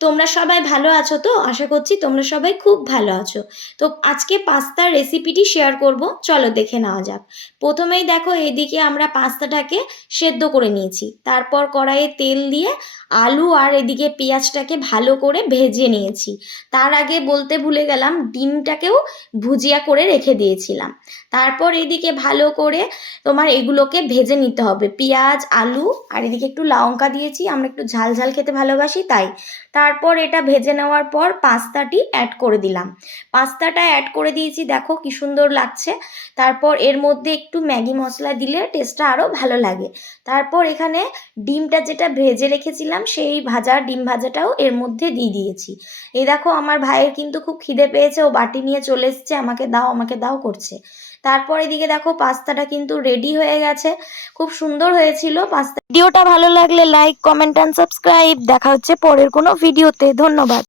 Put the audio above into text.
তোমরা সবাই ভালো আছো তো? আশা করছি তোমরা সবাই খুব ভালো আছো। তো আজকে পাস্তার রেসিপিটি শেয়ার করব, চলো দেখে নেওয়া যাক। প্রথমেই দেখো এদিকে আমরা পাস্তাটাকে সেদ্ধ করে নিয়েছি, তারপর কড়াইয়ে তেল দিয়ে আলু আর এদিকে পেঁয়াজটাকে ভালো করে ভেজে নিয়েছি। তার আগে বলতে ভুলে গেলাম, ডিমটাকেও ভুজিয়া করে রেখে দিয়েছিলাম। তারপর এদিকে ভালো করে তোমার এগুলোকে ভেজে নিতে হবে, পেঁয়াজ আলু আর এদিকে একটু লঙ্কা দিয়েছি, আমরা একটু ঝাল ঝাল খেতে ভালোবাসি তাই। তারপর এটা ভেজে নেওয়ার পর পাস্তাটি অ্যাড করে দিলাম, পাস্তাটা অ্যাড করে দিয়েছি, দেখো কি সুন্দর লাগছে। তারপর এর মধ্যে একটু ম্যাগি মশলা দিলে টেস্টটা আরও ভালো লাগে। তারপর এখানে ডিমটা যেটা ভেজে রেখেছিলাম সেই ডিম ভাজাটাও এর মধ্যে দিয়ে দিয়েছি। এই দেখো আমার ভাইয়ের কিন্তু খুব খিদে পেয়েছে, ও বাটি নিয়ে চলে এসছে, আমাকে দাও আমাকে দাও করছে। তারপর এদিকে দেখো পাস্তাটা কিন্তু রেডি হয়ে গেছে, খুব সুন্দর হয়েছিল পাস্তা। ভিডিওটা ভালো লাগলে লাইক কমেন্ট অ্যান্ড সাবস্ক্রাইব। দেখা হচ্ছে পরের কোনো ভিডিওতে। ধন্যবাদ।